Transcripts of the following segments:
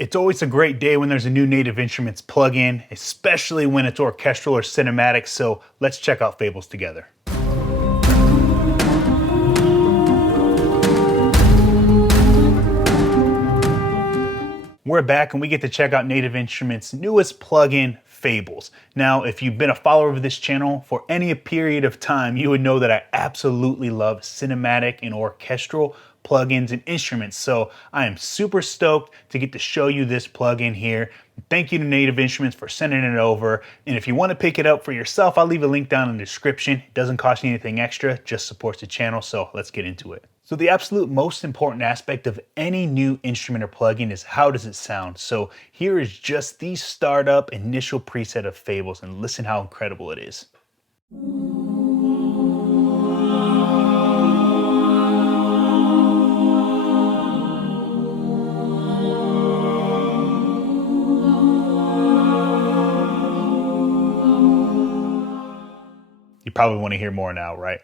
It's always a great day when there's a new Native Instruments plugin, especially when it's orchestral or cinematic, so let's check out Fables together. We're back and we get to check out Native Instruments' newest plugin, Fables. Now, if you've been a follower of this channel for any period of time, you would know that I absolutely love cinematic and orchestral plugins and instruments. So I am super stoked to get to show you this plugin here. Thank you to Native Instruments for sending it over. And if you want to pick it up for yourself, I'll leave a link down in the description. It doesn't cost you anything extra, just supports the channel. So let's get into it. So the absolute most important aspect of any new instrument or plugin is how does it sound. So here is just the startup initial preset of Fables, and listen how incredible it is. You probably want to hear more now, right?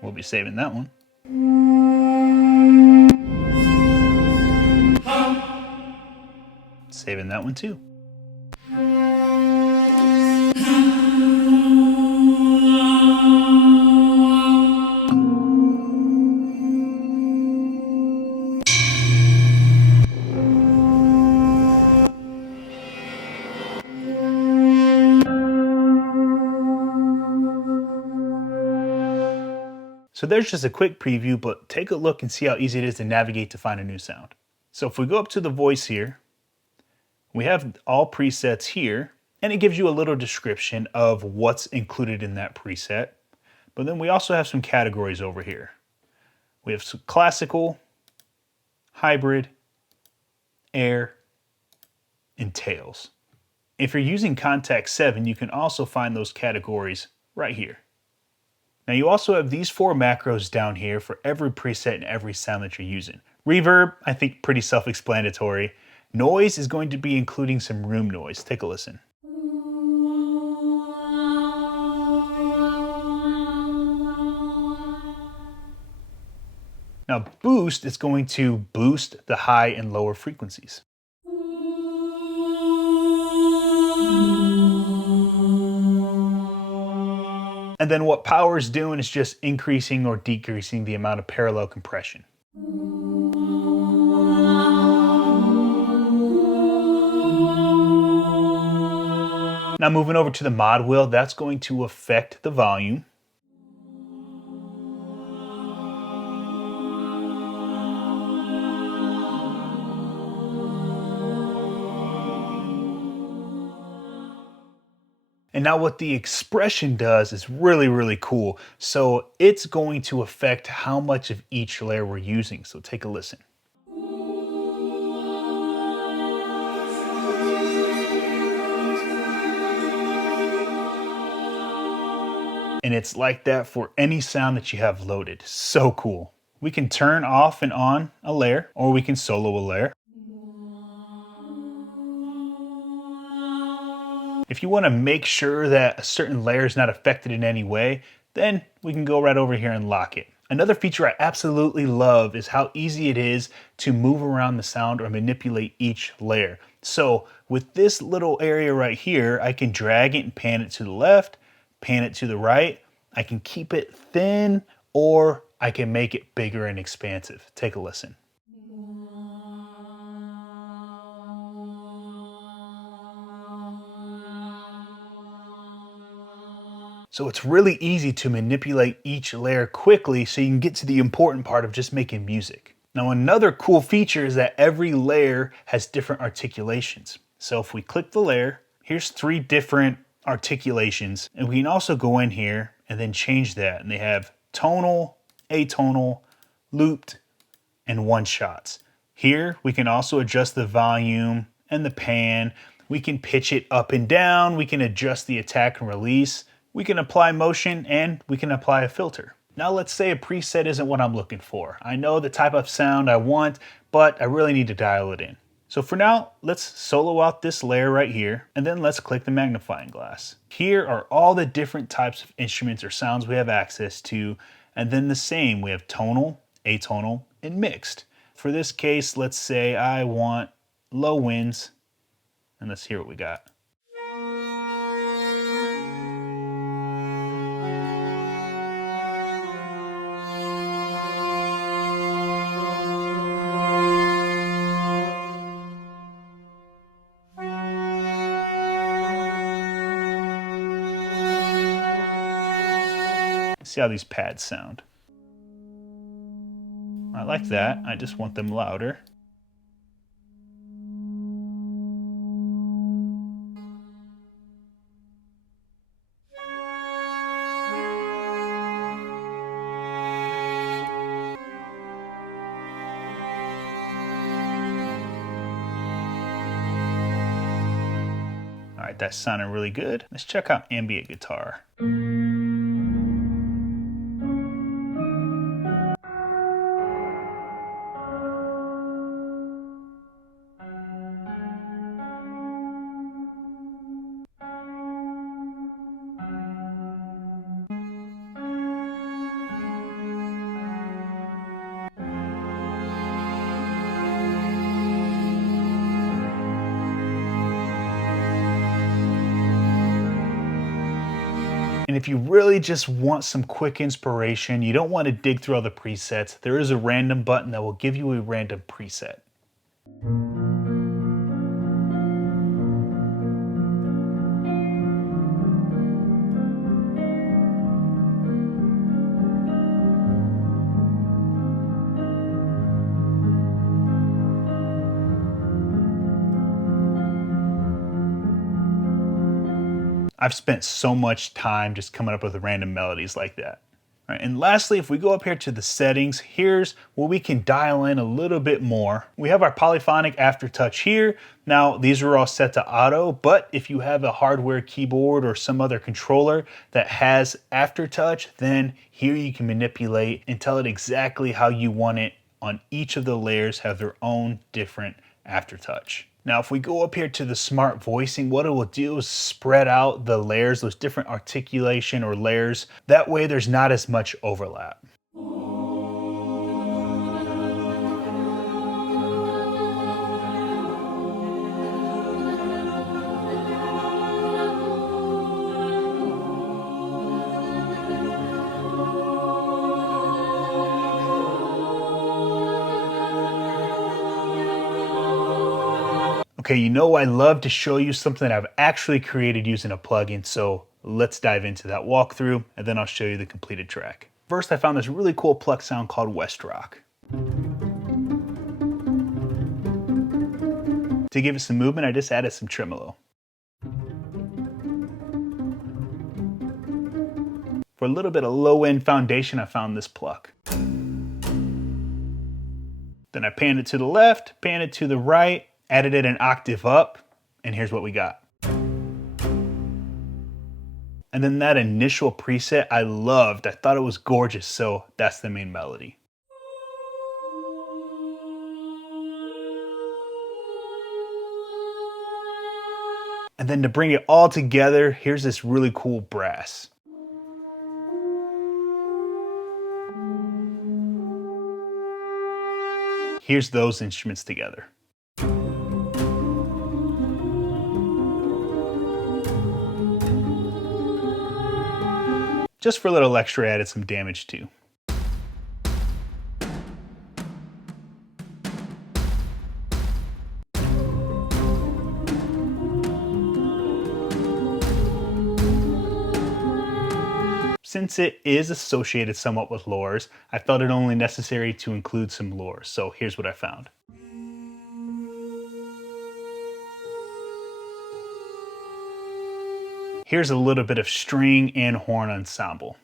We'll be saving that one. Saving that one too. So there's just a quick preview, but take a look and see how easy it is to navigate to find a new sound. So if we go up to the voice here, we have all presets here, and it gives you a little description of what's included in that preset. But then we also have some categories over here. We have some classical, hybrid, air, and tails. If you're using Contact 7, you can also find those categories right here. Now you also have these 4 macros down here for every preset and every sound that you're using. Reverb, I think pretty self-explanatory. Noise is going to be including some room noise. Take a listen. Now boost is going to boost the high and lower frequencies. And then what power is doing is just increasing or decreasing the amount of parallel compression. Now moving over to the mod wheel, that's going to affect the volume. And now what the expression does is really, really cool. So it's going to affect how much of each layer we're using. So take a listen. And it's like that for any sound that you have loaded. So cool. We can turn off and on a layer, or we can solo a layer. If you want to make sure that a certain layer is not affected in any way, then we can go right over here and lock it. Another feature I absolutely love is how easy it is to move around the sound or manipulate each layer. So with this little area right here, I can drag it and pan it to the left, pan it to the right. I can keep it thin, or I can make it bigger and expansive. Take a listen. So it's really easy to manipulate each layer quickly so you can get to the important part of just making music. Now another cool feature is that every layer has different articulations. So if we click the layer, here's 3 different articulations, and we can also go in here and then change that. And they have tonal, atonal, looped, and one shots. Here we can also adjust the volume and the pan. We can pitch it up and down. We can adjust the attack and release. We can apply motion, and we can apply a filter. Now let's say a preset isn't what I'm looking for. I know the type of sound I want, but I really need to dial it in. So for now, let's solo out this layer right here, and then let's click the magnifying glass. Here are all the different types of instruments or sounds we have access to, and then the same, we have tonal, atonal, and mixed. For this case, let's say I want low winds, and let's hear what we got. See how these pads sound. I like that. I just want them louder. All right, that sounded really good. Let's check out ambient guitar. And if you really just want some quick inspiration, you don't want to dig through all the presets, there is a random button that will give you a random preset. I've spent so much time just coming up with random melodies like that. All right, and lastly, if we go up here to the settings, here's where we can dial in a little bit more. We have our polyphonic aftertouch here. Now, these are all set to auto, but if you have a hardware keyboard or some other controller that has aftertouch, then here you can manipulate and tell it exactly how you want it on each of the layers have their own different aftertouch. Now, if we go up here to the smart voicing, what it will do is spread out the layers, those different articulation or layers. That way there's not as much overlap. Okay, you know I love to show you something I've actually created using a plugin, so let's dive into that walkthrough, and then I'll show you the completed track. First, I found this really cool pluck sound called West Rock. To give it some movement, I just added some tremolo. For a little bit of low-end foundation, I found this pluck. Then I panned it to the left, panned it to the right, added it an octave up, and here's what we got. And then that initial preset I loved. I thought it was gorgeous, so that's the main melody. And then to bring it all together, here's this really cool brass. Here's those instruments together. Just for a little extra, I added some damage too. Since it is associated somewhat with lures, I felt it only necessary to include some lures, so here's what I found. Here's a little bit of string and horn ensemble.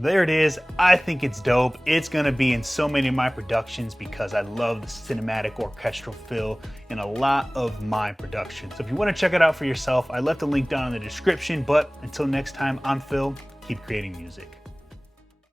So there it is. I think it's dope. It's gonna be in so many of my productions because I love the cinematic orchestral feel in a lot of my productions. So if you wanna check it out for yourself, I left a link down in the description, but until next time, I'm Phil. Keep creating music.